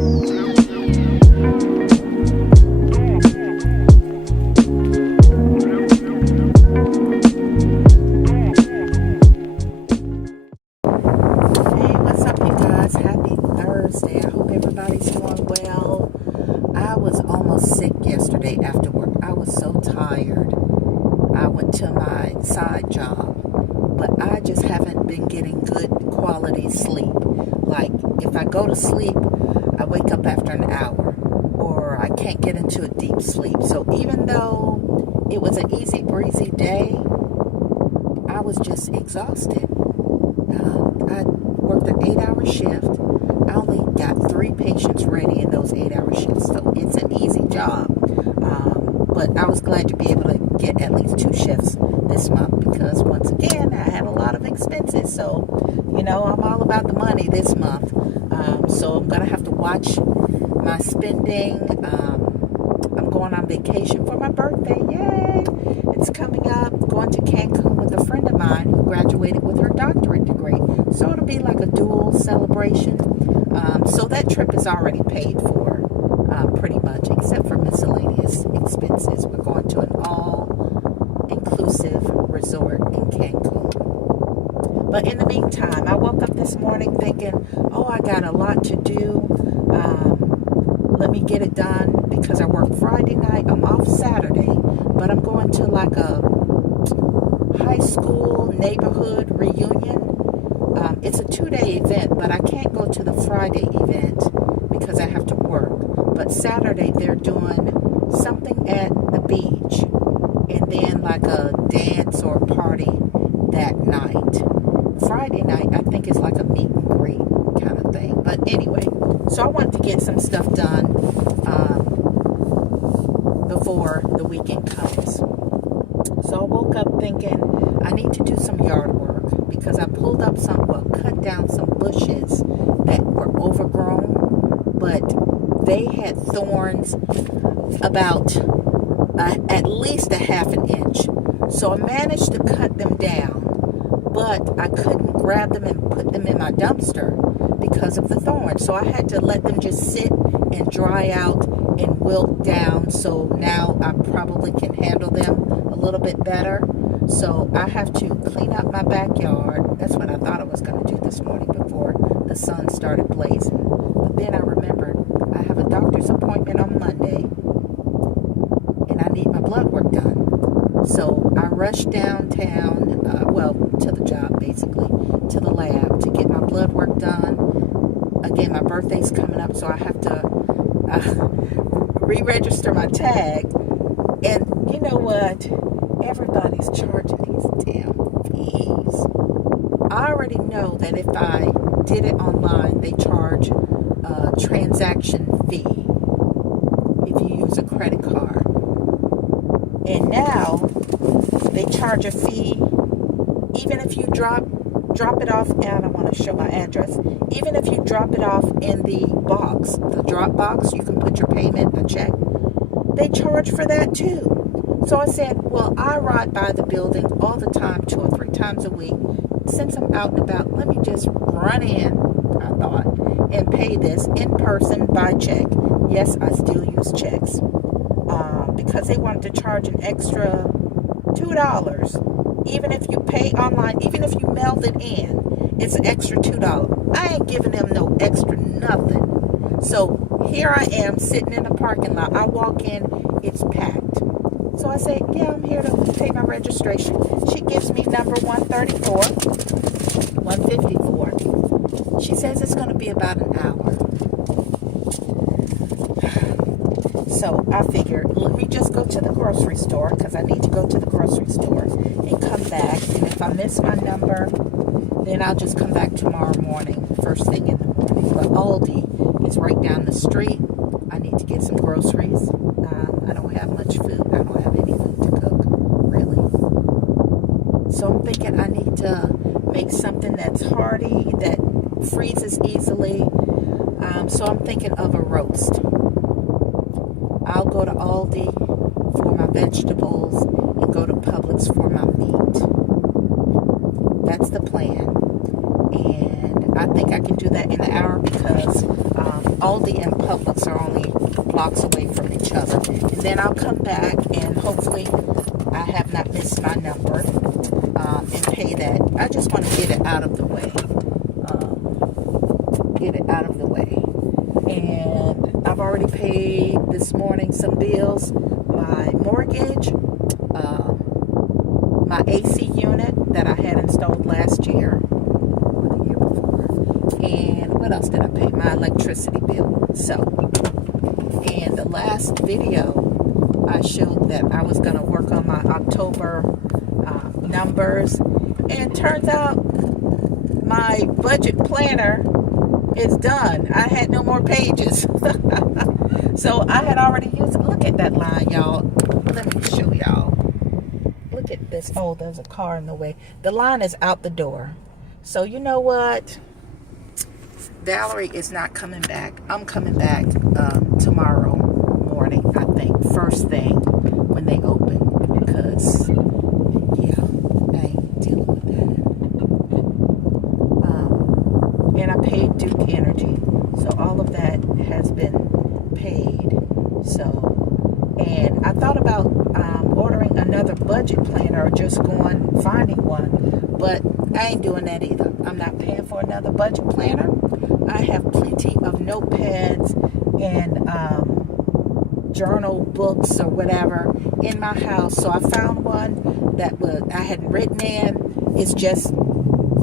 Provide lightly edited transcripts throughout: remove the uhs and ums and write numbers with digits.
What's up, you guys? Happy Thursday. I hope everybody's doing well. I was almost sick yesterday after work. I was so tired. I went to my side job, but I just haven't been getting good quality sleep. Like, if I go to sleep, I wake up after an hour, or I can't get into a deep sleep. So even though it was an easy breezy day, I was just exhausted. I worked an 8-hour shift. I only got 3 patients ready in those 8-hour shifts, so it's an easy job. But I was glad to be able to get at least 2 shifts this month because, once again, I have a lot of expenses. So, I'm all about the money this month. So I'm going to have to watch my spending. I'm going on vacation for my birthday. Yay! It's coming up. Going to Cancun with a friend of mine who graduated with her doctorate degree. So it'll be like a dual celebration. So that trip is already paid for, pretty much, except for miscellaneous expenses. We're going to an all-inclusive resort in Cancun. But in the meantime, I woke up this morning thinking, I got a lot to do. Let me get it done because I work Friday night. I'm off Saturday, but I'm going to like a high school neighborhood reunion. It's a 2-day event, but I can't go to the Friday event because I have to work. But Saturday they're doing something at the beach, and then like a dance or party that night. Friday night I think is like a meet and greet kind of thing. But anyway, so I wanted to get some stuff done before the weekend comes. So I woke up thinking I need to do some yard work because I pulled up cut down some bushes that were overgrown, but they had thorns about at least a half an inch. So I managed to cut them down, but I couldn't grab them and put them in my dumpster because of the thorns. So I had to let them just sit and dry out and wilt down. So now I probably can handle them a little bit better. So I have to clean up my backyard. That's what I thought I was going to do this morning before the sun started blazing. But then I remembered I have a doctor's appointment on Monday and I need my blood work done. So I rushed downtown, to the job basically, to the lab to get my blood work done. Again, my birthday's coming up, so I have to re-register my tag. And you know what? Everybody's charging these damn fees. I already know that if I did it online, they charge a transaction fee if you use a credit card. And now they charge a fee even if you drop it off, and I don't want to show my address, even if you drop it off in the box, the drop box, you can put your payment, a check, they charge for that too. So I said, well, I ride by the building all the time, 2 or 3 times a week. Since I'm out and about, let me just run in, I thought, and pay this in person by check. Yes, I still use checks. Because they wanted to charge an extra $2. Even if you pay online, even if you mailed it in, it's an extra $2. I ain't giving them no extra nothing. So here I am sitting in the parking lot. I walk in, it's packed. So I say, yeah, I'm here to pay my registration. She gives me number 134, 154. She says it's going to be about an hour. So I figured, let me just go to the grocery store because I need to go to the grocery store and come back. And if I miss my number, then I'll just come back tomorrow morning, first thing in the morning. But Aldi is right down the street. I need to get some groceries. I don't have much food. I don't have any food to cook, really. So I'm thinking I need to make something that's hearty, that freezes easily. So I'm thinking of a roast. I'll go to Aldi for my vegetables and go to Publix for my meat. That's the plan. And I think I can do that in an hour because Aldi and Publix are only blocks away from each other. And then I'll come back and hopefully I have not missed my number and pay that. I just want to get it out of the way. And I've already paid this morning some bills, my mortgage, my AC unit that I had installed last year or the year before, and what else did I pay? My electricity bill. So, and the last video I showed that I was going to work on my October numbers, and it turns out my budget planner is done. I had no more pages. So I had already used it. Look at that line, y'all. Let me show y'all. Look at this. Oh, there's a car in the way. The line is out the door. So you know what? Valerie is not coming back. I'm coming back tomorrow morning, I think. First thing when they open. Because, yeah, I ain't dealing with that. And I paid Duke Energy. So all of that has been paid. So, and I thought about ordering another budget planner or just finding one, but I ain't doing that either. I'm not paying for another budget planner. I have plenty of notepads and journal books or whatever in my house. So I found one that I hadn't written in. It's just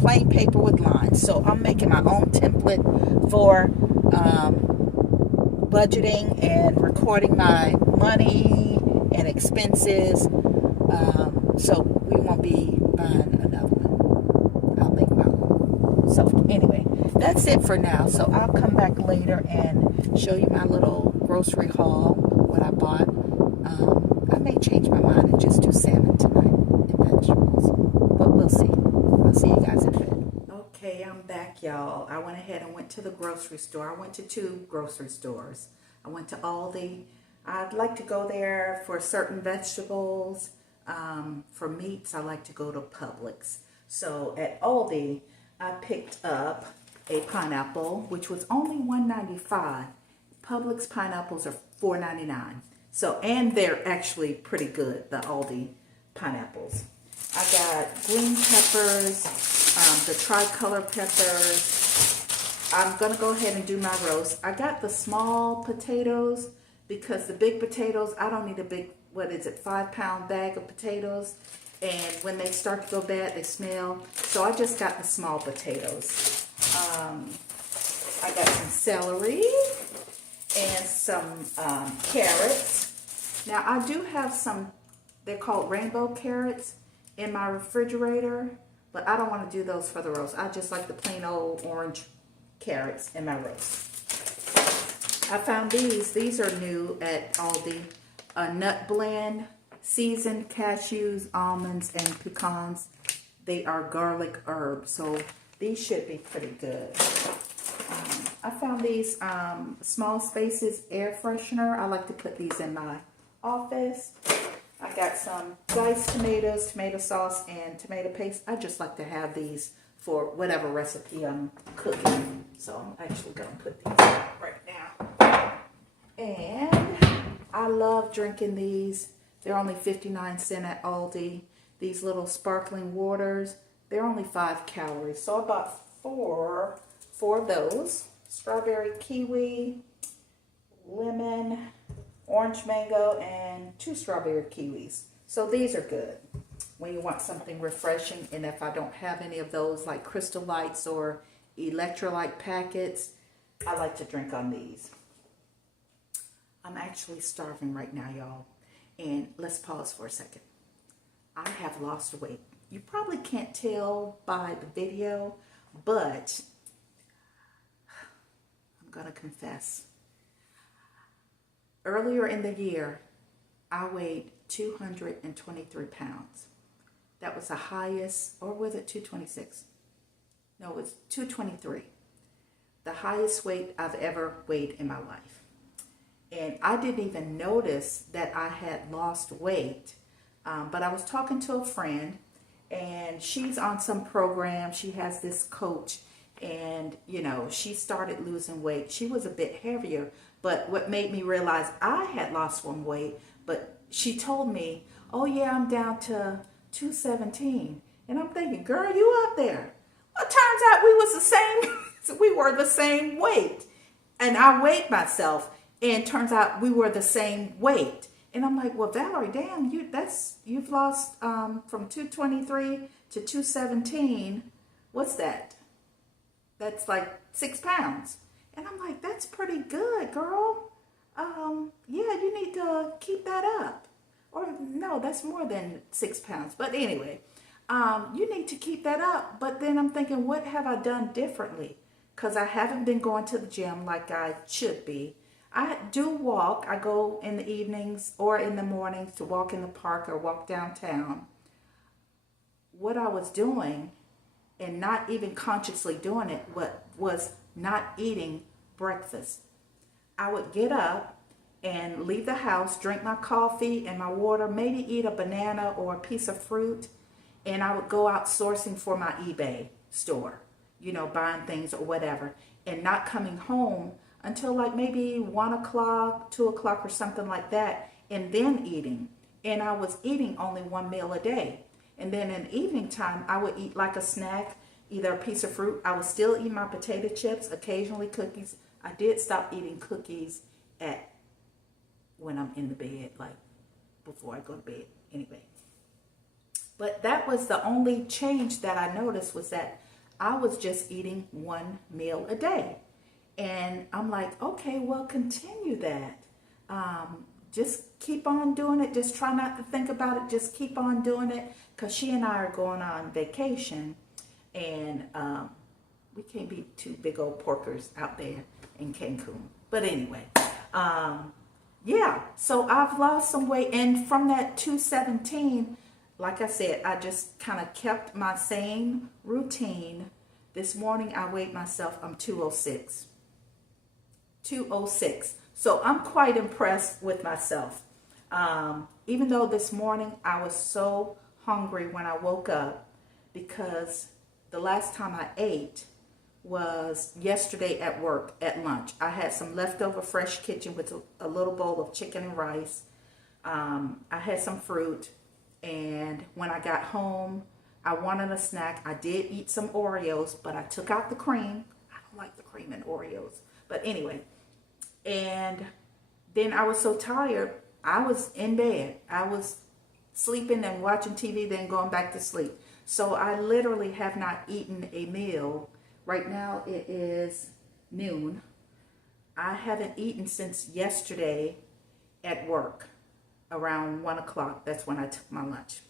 plain paper with lines. So I'm making my own template for budgeting and recording my money and expenses. So we won't be buying another one. I'll make my own. So anyway, that's it for now. So I'll come back later and show you my little grocery haul, what I bought. I may change my mind and just do salmon tonight and vegetables, but we'll see. I'll see you guys in a bit. Okay, I'm back, y'all. I went ahead and went to the grocery store. I went to 2 grocery stores. I went to Aldi. I'd like to go there for certain vegetables. For meats, I like to go to Publix. So at Aldi, I picked up a pineapple, which was only $1.95. Publix pineapples are $4.99. So, and they're actually pretty good, the Aldi pineapples. I got green peppers, the tricolor peppers. I'm going to go ahead and do my roast. I got the small potatoes because the big potatoes, I don't need a big, 5-pound bag of potatoes. And when they start to go bad, they smell. So I just got the small potatoes. I got some celery and some carrots. Now I do have some, they're called rainbow carrots in my refrigerator, but I don't want to do those for the roast. I just like the plain old orange carrots in my roast. I found these. These are new at Aldi. A nut blend, seasoned cashews, almonds, and pecans. They are garlic herb, so these should be pretty good. I found these Small Spaces air freshener. I like to put these in my office. I got some diced tomatoes, tomato sauce, and tomato paste. I just like to have these for whatever recipe I'm cooking. So I'm actually going to put these right now. And I love drinking these. They're only 59 cents at Aldi. These little sparkling waters, they're only 5 calories. So I bought four of those. Strawberry kiwi, lemon, orange mango, and 2 strawberry kiwis. So these are good when you want something refreshing. And if I don't have any of those like Crystal Lights or electrolyte packets, I like to drink on these. I'm actually starving right now, y'all. And let's pause for a second. I have lost weight. You probably can't tell by the video, but I'm going to confess. Earlier in the year, I weighed 223 pounds. That was the highest, or was it 226? No, it was 223. The highest weight I've ever weighed in my life. And I didn't even notice that I had lost weight. But I was talking to a friend, and she's on some program. She has this coach, And, you know, she started losing weight. She was a bit heavier, but what made me realize I had lost some weight, but she told me, oh yeah, I'm down to 217. And I'm thinking, girl, you up there. Well, it turns out we were the same weight. And I weighed myself, and turns out we were the same weight. And I'm like, well, Valerie, damn, you've lost from 223 to 217. What's that? That's like 6 pounds. And I'm like, that's pretty good, girl. Yeah, you need to keep that up. Or no, that's more than 6 pounds. But anyway, you need to keep that up. But then I'm thinking, what have I done differently? Because I haven't been going to the gym like I should be. I do walk. I go in the evenings or in the mornings to walk in the park or walk downtown. What I was doing, and not even consciously doing it, was not eating breakfast. I would get up and leave the house, drink my coffee and my water, maybe eat a banana or a piece of fruit, and I would go out sourcing for my eBay store, you know, buying things or whatever, and not coming home until like maybe 1 o'clock, 2 o'clock or something like that, and then eating. And I was eating only 1 meal a day. And then in evening time, I would eat like a snack, either a piece of fruit. I would still eat my potato chips, occasionally cookies. I did stop eating cookies when I'm in the bed, like before I go to bed, anyway. But that was the only change that I noticed, was that I was just eating 1 meal a day. And I'm like, okay, well, continue that. Just keep on doing it. Just try not to think about it. Just keep on doing it. Because she and I are going on vacation. And we can't be two big old porkers out there in Cancun. But anyway, yeah. So I've lost some weight. And from that 217, like I said, I just kind of kept my same routine. This morning I weighed myself. I'm 206. 206. So I'm quite impressed with myself. Even though this morning I was so hungry when I woke up, because the last time I ate was yesterday at work at lunch. I had some leftover fresh kitchen with a little bowl of chicken and rice. I had some fruit, and when I got home, I wanted a snack. I did eat some Oreos, but I took out the cream. I don't like the cream in Oreos. But anyway, and then I was so tired, I was in bed. I was sleeping and watching TV, then going back to sleep. So I literally have not eaten a meal. Right now it is noon. I haven't eaten since yesterday at work around 1 o'clock. That's when I took my lunch.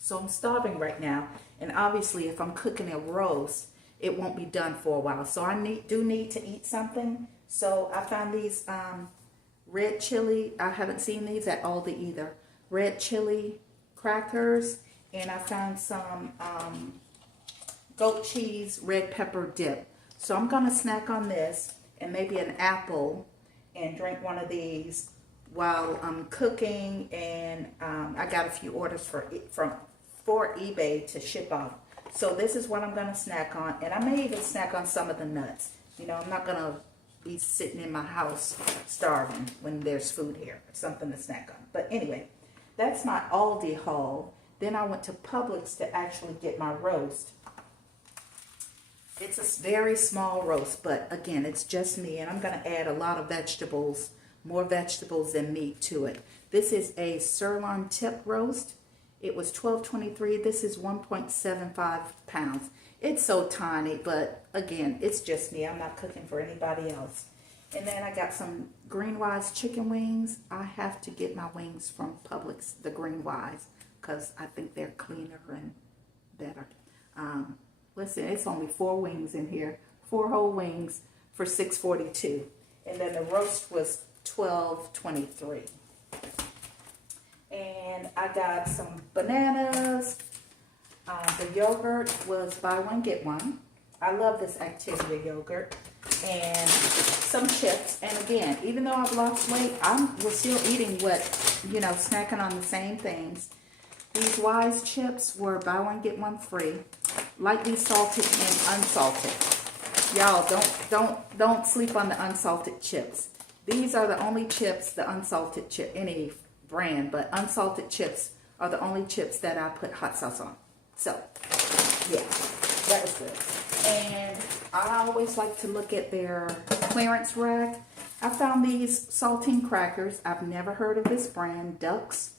So I'm starving right now. And obviously if I'm cooking a roast, it won't be done for a while. So I do need to eat something. So I found these red chili. I haven't seen these at Aldi either. Red chili crackers. And I found some goat cheese red pepper dip. So I'm going to snack on this and maybe an apple and drink one of these while I'm cooking. And I got a few orders for eBay to ship off. So this is what I'm going to snack on. And I may even snack on some of the nuts. You know, I'm not going to be sitting in my house starving when there's food here. Something to snack on. But anyway, that's my Aldi haul. Then I went to Publix to actually get my roast. It's a very small roast, but again, it's just me. And I'm going to add a lot of vegetables, more vegetables than meat to it. This is a sirloin tip roast. It was $12.23. This is 1.75 pounds. It's so tiny, but again, it's just me. I'm not cooking for anybody else. And then I got some Greenwise chicken wings. I have to get my wings from Publix, the Greenwise, because I think they're cleaner and better. Listen, it's only 4 wings in here. 4 whole wings for $6.42. And then the roast was $12.23. And I got some bananas. The yogurt was buy one, get one. I love this Activia yogurt. And some chips. And again, even though I've lost weight, we're still eating snacking on the same things. These Wise chips were buy one, get one free. Lightly salted and unsalted. Y'all, don't sleep on the unsalted chips. These are the only chips, the unsalted chip, any brand, but unsalted chips are the only chips that I put hot sauce on. So, yeah, that was good. And I always like to look at their clearance rack. I found these saltine crackers. I've never heard of this brand, Dux,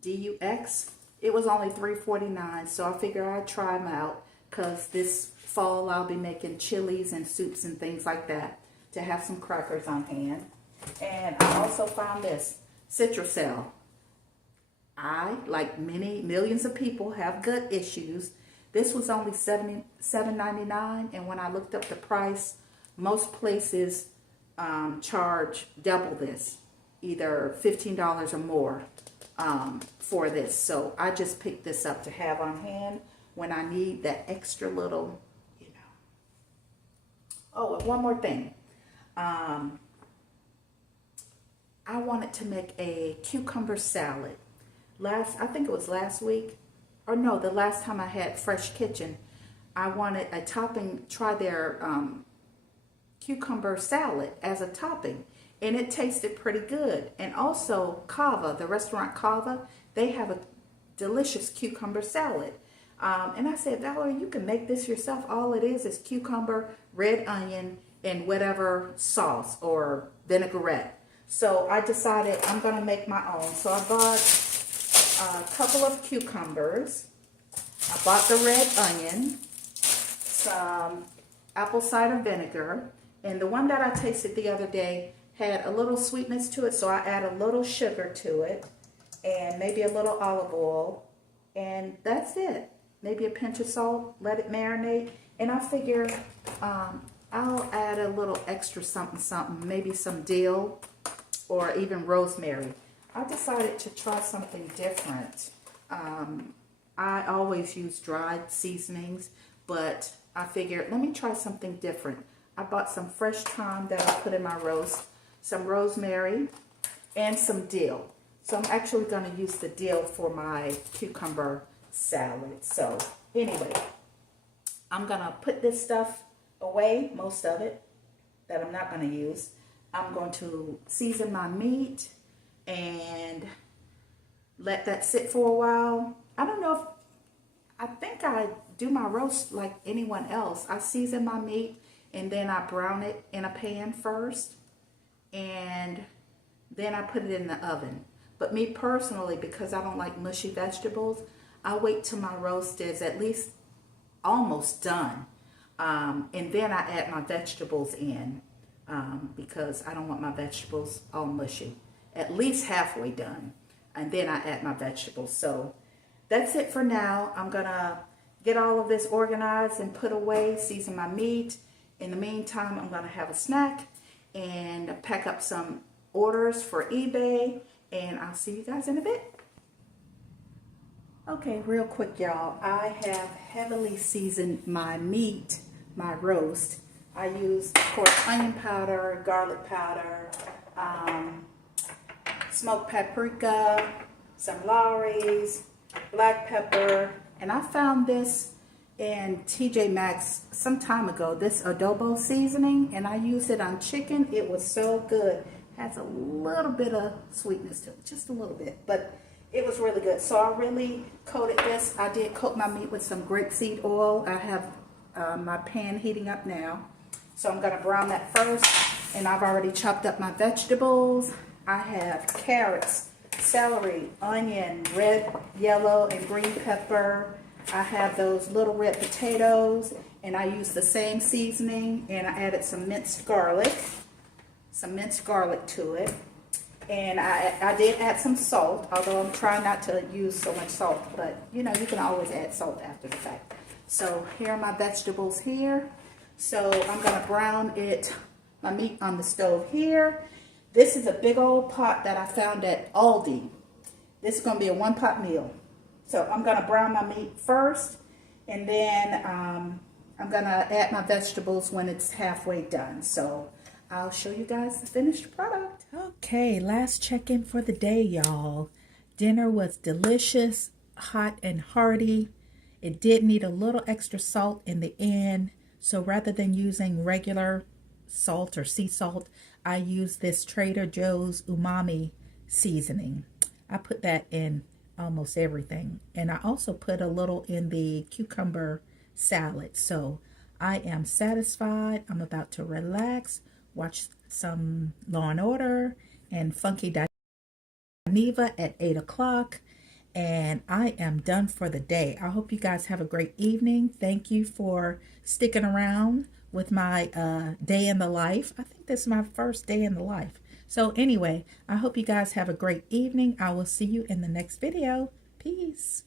D-U-X. It was only $3.49, so I figure I'd try them out because this fall I'll be making chilies and soups and things like that to have some crackers on hand. And I also found this Citrusel. I, like many millions of people, have gut issues. This was only $7.99, and when I looked up the price, most places charge double this, either $15 or more for this. So I just picked this up to have on hand when I need that extra little, you know. Oh, and one more thing. I wanted to make a cucumber salad. I think it was last week, or no, the last time I had Fresh Kitchen, I wanted a topping, try their cucumber salad as a topping, and it tasted pretty good. And also Cava, the restaurant Cava, they have a delicious cucumber salad. And I said, Valerie, you can make this yourself. All it is cucumber, red onion, and whatever sauce or vinaigrette. So I decided I'm going to make my own. So I bought a couple of cucumbers. I bought the red onion, some apple cider vinegar, and the one that I tasted the other day had a little sweetness to it, so I add a little sugar to it, and maybe a little olive oil, and that's it. Maybe a pinch of salt, let it marinate, and I figure I'll add a little extra something, maybe some dill or even rosemary. I decided to try something different. I always use dried seasonings, but I figured, let me try something different. I bought some fresh thyme that I put in my roast, some rosemary, and some dill. So I'm actually going to use the dill for my cucumber salad. So anyway, I'm going to put this stuff away, most of it that I'm not going to use. I'm going to season my meat and let that sit for a while. I don't know if, I think I do my roast like anyone else. I season my meat and then I brown it in a pan first, and then I put it in the oven. But me personally, because I don't like mushy vegetables, I wait till my roast is at least almost done. And then I add my vegetables in because I don't want my vegetables all mushy. At least halfway done. And then I add my vegetables. So that's it for now. I'm going to get all of this organized and put away, season my meat. In the meantime, I'm going to have a snack and pack up some orders for eBay. And I'll see you guys in a bit. Okay, real quick, y'all. I have heavily seasoned my meat, my roast. I used, of course, onion powder, garlic powder, smoked paprika, some Lawry's, black pepper, and I found this in TJ Maxx some time ago, this adobo seasoning, and I used it on chicken. It was so good. Has a little bit of sweetness to it, just a little bit, but it was really good. So I really coated this. I did coat my meat with some grapeseed oil. I have my pan heating up now. So I'm going to brown that first, and I've already chopped up my vegetables. I have carrots, celery, onion, red, yellow, and green pepper. I have those little red potatoes, and I used the same seasoning, and I added some minced garlic to it. And I did add some salt, although I'm trying not to use so much salt, but you know, you can always add salt after the fact. So here are my vegetables here. So I'm going to brown my meat on the stove here. This is a big old pot that I found at Aldi. This is going to be a one-pot meal. So I'm going to brown my meat first, and then I'm going to add my vegetables when it's halfway done. So I'll show you guys the finished product. Okay, last check-in for the day, y'all. Dinner was delicious, hot and hearty. It did need a little extra salt in the end, So rather than using regular salt or sea salt, I use this Trader Joe's umami seasoning. I put that in almost everything. And I also put a little in the cucumber salad. So I am satisfied. I'm about to relax, watch some Law and Order and Funky Dineva at 8 o'clock. And I am done for the day. I hope you guys have a great evening. Thank you for sticking around with my day in the life. I think this is my first day in the life. So anyway, I hope you guys have a great evening. I will see you in the next video. Peace.